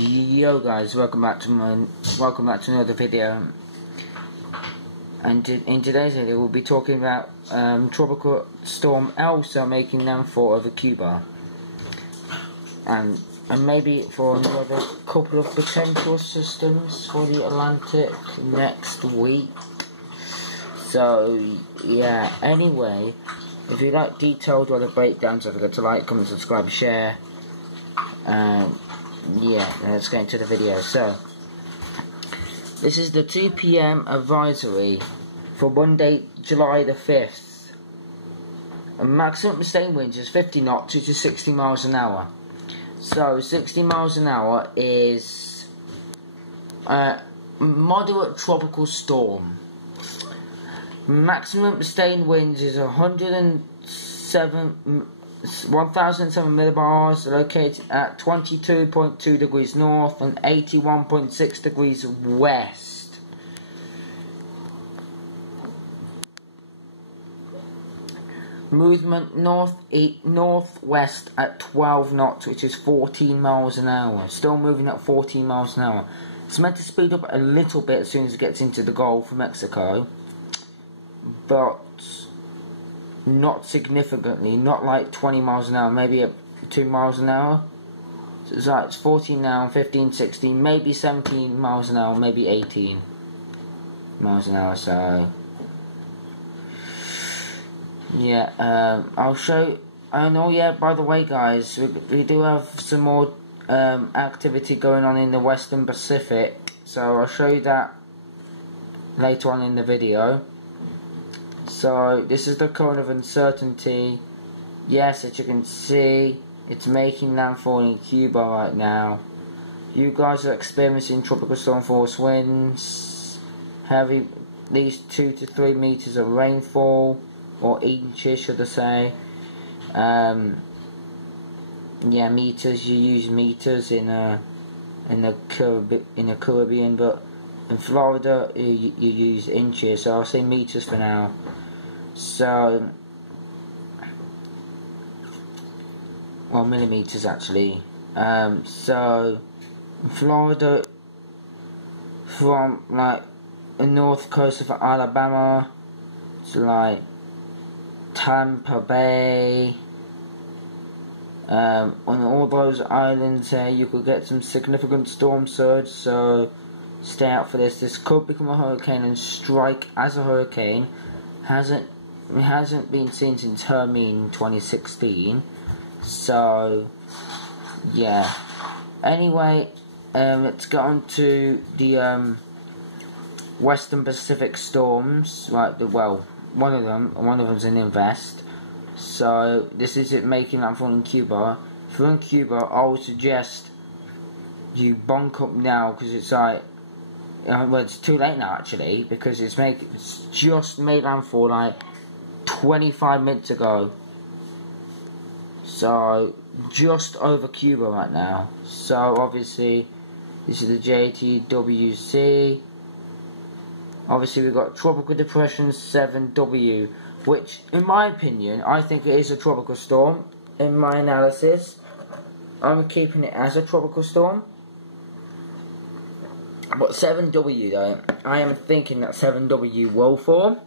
Yo guys, welcome back to another video. And in today's video, we'll be talking about tropical storm Elsa making landfall over Cuba, and maybe for another couple of potential systems for the Atlantic next week. So yeah. Anyway, if you like detailed or the breakdowns, don't forget to like, comment, subscribe, share. Yeah, let's get into the video. So, this is the 2 PM advisory for Monday, July the 5th. A maximum sustained winds is 50 knots, which is 60 miles an hour. So, 60 miles an hour is a moderate tropical storm. Maximum sustained winds is 1,007 millibars, located at 22.2 degrees north and 81.6 degrees west. Movement northwest at 12 knots, which is 14 miles an hour. Still moving at 14 miles an hour. It's meant to speed up a little bit as soon as it gets into the Gulf of Mexico, but not significantly, not like 20 miles an hour, maybe 2 miles an hour. So it's 14 now, 15, 16, maybe 17 miles an hour, maybe 18 miles an hour. So yeah, I'll show. And oh yeah, by the way guys, we do have some more activity going on in the Western Pacific, so I'll show you that later on in the video. So this is the cone of uncertainty. Yes, as you can see, it's making landfall in Cuba right now. You guys are experiencing tropical storm force winds, heavy, at least 2 to 3 meters of rainfall, or inches should I say. Yeah, meters. You use meters in the Caribbean, but in Florida you use inches. So I'll say meters for now. So, well, millimeters actually. So, in Florida, from like the north coast of Alabama to like Tampa Bay, on all those islands there, you could get some significant storm surge. So, stay out for this. This could become a hurricane and strike as a hurricane. It hasn't been seen since Hermine 2016, so yeah. Anyway, let's get on to the Western Pacific storms. Right, one of them's an invest. So this is it making landfall in Cuba. If you're in Cuba, I would suggest you bunk up now, because it's like, well, it's too late now actually, because it's just made landfall like 25 minutes ago. So just over Cuba right now. So obviously this is the JTWC. Obviously we've got tropical depression 7W, which in my opinion, I think it is a tropical storm. In my analysis, I'm keeping it as a tropical storm. But 7W though, I am thinking that 7W will form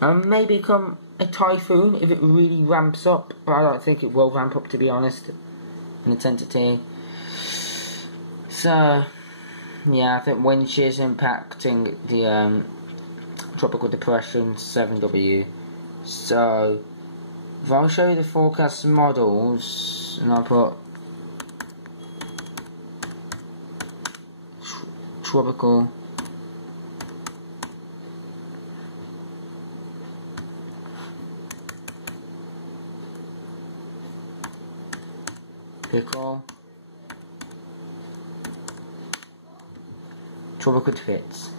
and may become a typhoon if it really ramps up, but I don't think it will ramp up, to be honest, in its entity. So yeah, I think wind shear is impacting the tropical depression 7W. So if I'll show you the forecast models, and I'll put tropical tropical tippets.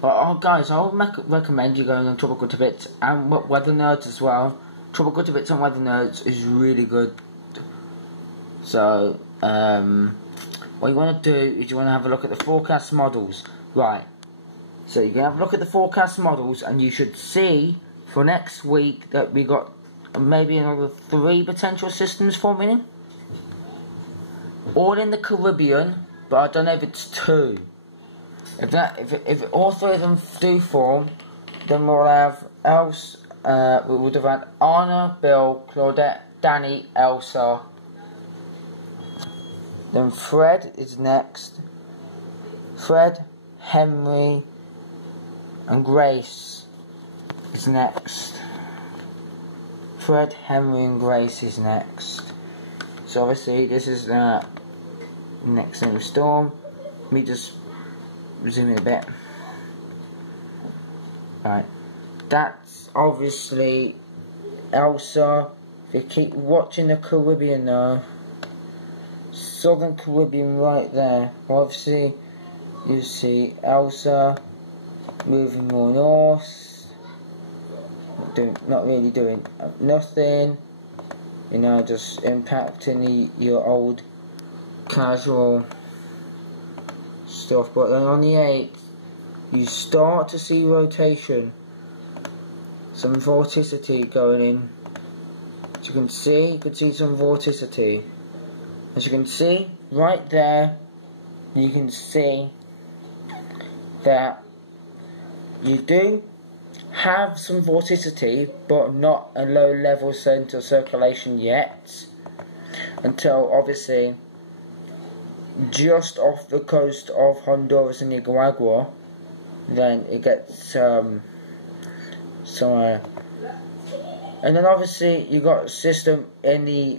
But guys, I would recommend you going on tropical tippets and weather nerds as well. Tropical tippets and weather nerds is really good. So what you want to do is you want to have a look at the forecast models, right? So you can have a look at the forecast models, and you should see for next week that we got maybe another 3 potential systems forming. all in the Caribbean, but I don't know if it's 2. If all 3 of them do form, then we'll have Elsa. We would have had Anna, Bill, Claudette, Danny, Elsa. Then Fred is next. Fred, Henry, and Grace is next. Fred, Henry, and Grace is next. So obviously this is the next thing with Storm. Let me just zoom in a bit. Right, that's obviously Elsa. If you keep watching the Caribbean though, Southern Caribbean right there, obviously you see Elsa moving more north, not really doing nothing, you know, just impacting your old casual stuff. But then on the 8th you start to see rotation, some vorticity going in. As you can see some vorticity. As you can see right there, you can see that you do have some vorticity, but not a low level center circulation yet, until obviously just off the coast of Honduras and Nicaragua. Then it gets somewhere, and then obviously you got a system in the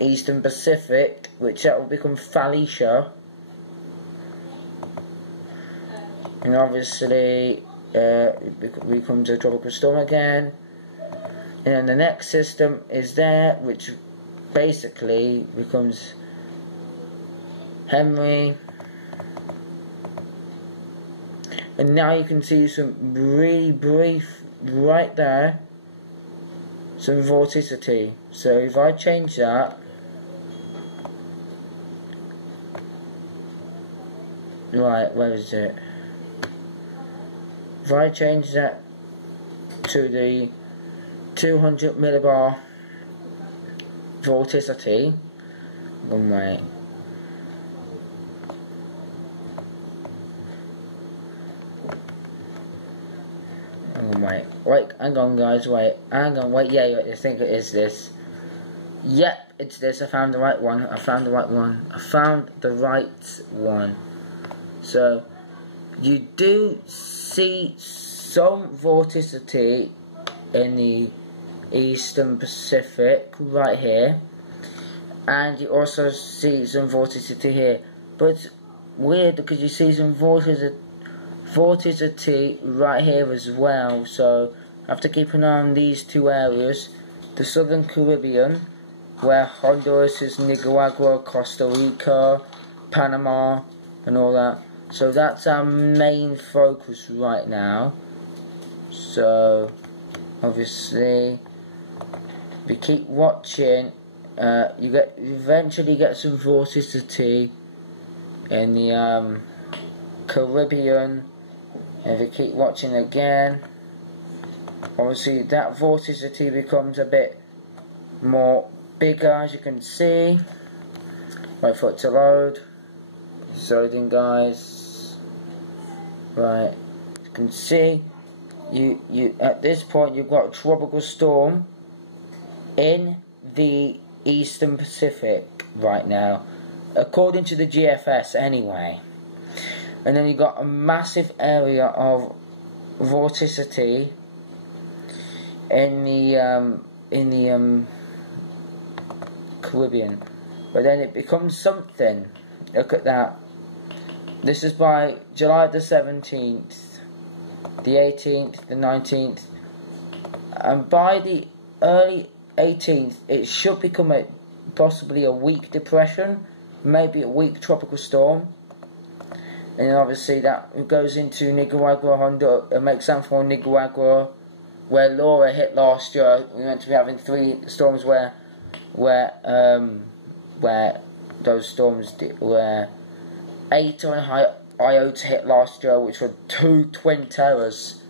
Eastern Pacific, which that will become Felicia, and obviously it becomes a tropical storm again. And then the next system is there, which basically becomes Henry. And now you can see some really brief right there, some vorticity. So if I change that, right, where is it? If I change that to the 200 millibar vorticity, one way. Wait, hang on guys, wait, yeah, I think it is this. Yep, it's this. I found the right one. So you do see some vorticity in the Eastern Pacific right here, and you also see some vorticity here, but it's weird because you see some vorticity right here as well. So I have to keep an eye on these 2 areas, the Southern Caribbean, where Honduras is Nicaragua, Costa Rica, Panama, and all that. So that's our main focus right now. So obviously, if you keep watching, you eventually get some vorticity in the Caribbean. And if you keep watching again, obviously that vorticity becomes a bit more bigger, as you can see. Wait for it to load. It's loading, guys. Right, you can see you at this point you've got a tropical storm in the Eastern Pacific right now, according to the GFS anyway. And then you've got a massive area of vorticity in the Caribbean. But then it becomes something. Look at that. This is by July the 17th, the 18th, the 19th, and by the early 18th it should become possibly a weak depression, maybe a weak tropical storm. And then obviously that goes into Nicaragua, Honduras, makes landfall in Nicaragua, where Laura hit last year. We meant to be having 3 storms where those storms where 8 on high iota hit last year, which were 2 twin terrors.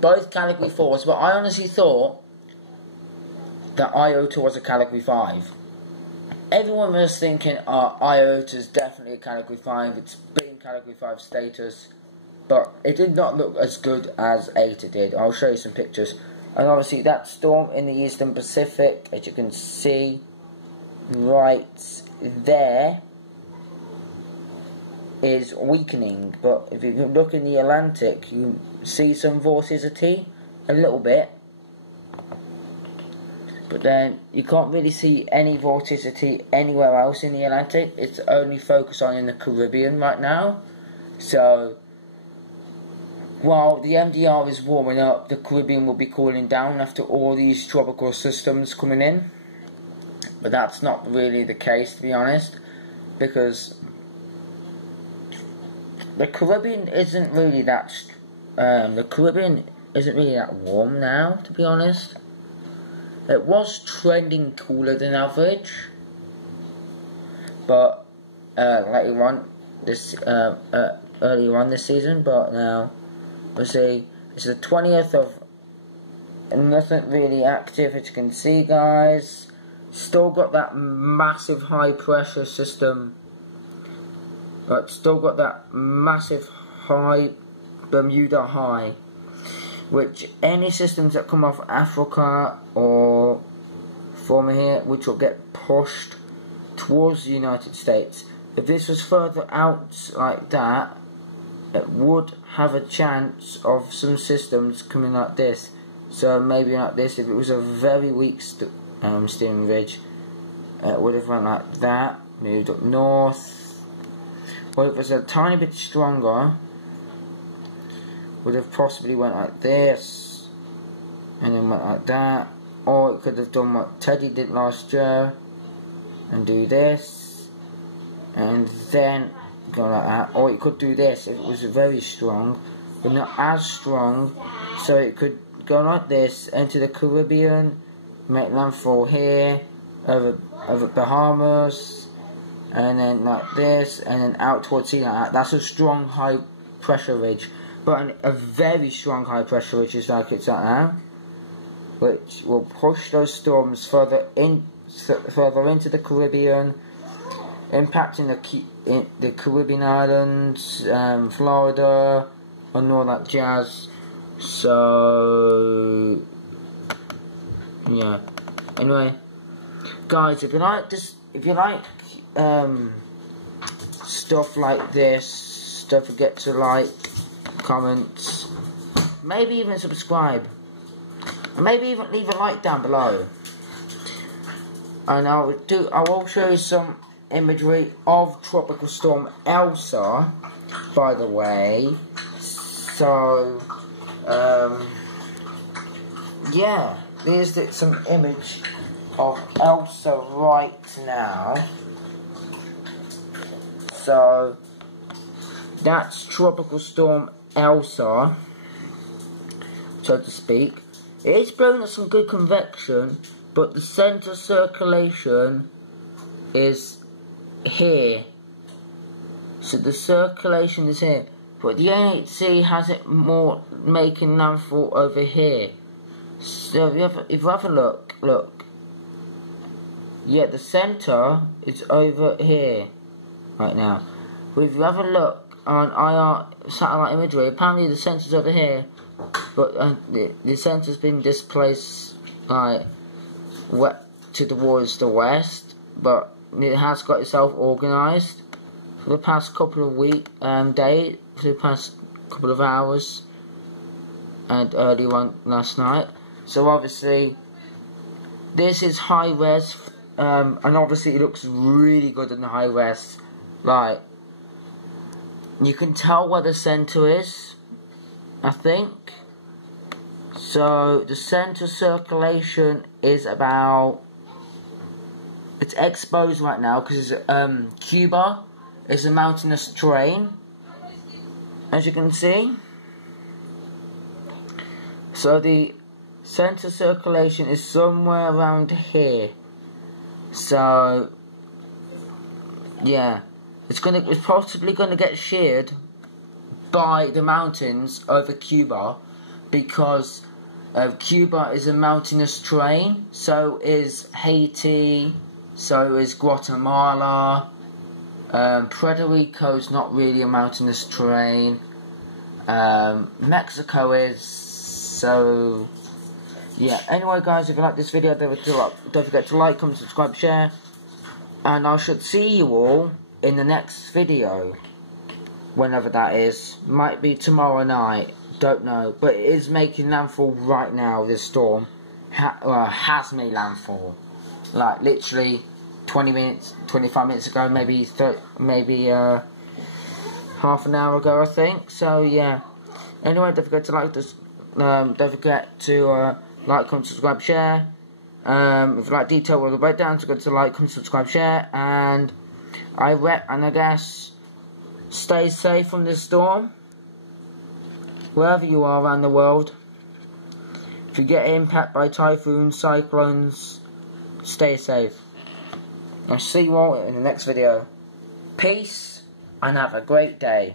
Both category 4s, but I honestly thought that Iota was a Category 5. Everyone was thinking, Iota's definitely a Category 5, it's been Category 5 status, but it did not look as good as Eta did. I'll show you some pictures. And obviously that storm in the Eastern Pacific, as you can see right there, is weakening. But if you look in the Atlantic, you see some vorticity, a little bit. But then you can't really see any vorticity anywhere else in the Atlantic. It's only focused on in the Caribbean right now. So while the MDR is warming up, the Caribbean will be cooling down after all these tropical systems coming in. But that's not really the case, to be honest, because the Caribbean isn't really that warm now, to be honest. It was trending cooler than average, but earlier on this season. But now we see it's the 20th of, and nothing really active, as you can see, guys. Still got that massive high pressure system, but still got that massive high Bermuda high, which any systems that come off Africa or from here, which will get pushed towards the United States. If this was further out like that, it would have a chance of some systems coming like this. So maybe like this, if it was a very weak steering ridge, it would have went like that, moved up north. Or if it was a tiny bit stronger, would have possibly went like this, and then went like that. Or it could have done what Teddy did last year, and do this, and then go like that. Or it could do this if it was very strong, but not as strong, so it could go like this, enter the Caribbean, make landfall here, over Bahamas, and then like this, and then out towards sea like that. That's a strong high pressure ridge. But a very strong high pressure ridge is like it's at now, which will push those storms further into the Caribbean, impacting the Caribbean islands, Florida, and all that jazz. So yeah. Anyway, guys, if you like stuff like this, don't forget to like, comment, maybe even subscribe, and maybe even leave a like down below. And I will show you some imagery of Tropical Storm Elsa, by the way. So yeah, there's some image of Elsa right now. So that's Tropical Storm Elsa, so to speak. It is blowing at some good convection, but the centre circulation is here. So the circulation is here, but the NHC has it more making landfall over here. So if you have a look, yeah, the centre is over here right now. But if you have a look on IR satellite imagery, apparently the centre's over here, but the centre's been displaced like towards the west, but it has got itself organised for the past couple of days, for the past couple of hours, and early on last night. So obviously this is high res, and obviously it looks really good in the high res. Like, you can tell where the centre is, I think. So the centre circulation is about, it's exposed right now because Cuba is a mountainous terrain, as you can see. So the centre circulation is somewhere around here. So yeah, it's possibly gonna get sheared by the mountains over Cuba, because Cuba is a mountainous terrain, so is Haiti, so is Guatemala. Puerto Rico is not really a mountainous terrain. Mexico is, so yeah. Anyway guys, if you like this video, don't forget to like, comment, subscribe, share, and I should see you all in the next video, whenever that is. Might be tomorrow night, don't know, but it is making landfall right now. This storm has made landfall, like literally 20 minutes, 25 minutes ago, maybe half an hour ago, I think. So yeah. Anyway, don't forget to like this. Don't forget to like, comment, subscribe, share. If you like detail with the breakdowns, don't forget to like, comment, subscribe, share. And I guess stay safe from this storm, wherever you are around the world. If you get impacted by typhoons, cyclones, stay safe. I'll see you all in the next video. Peace, and have a great day.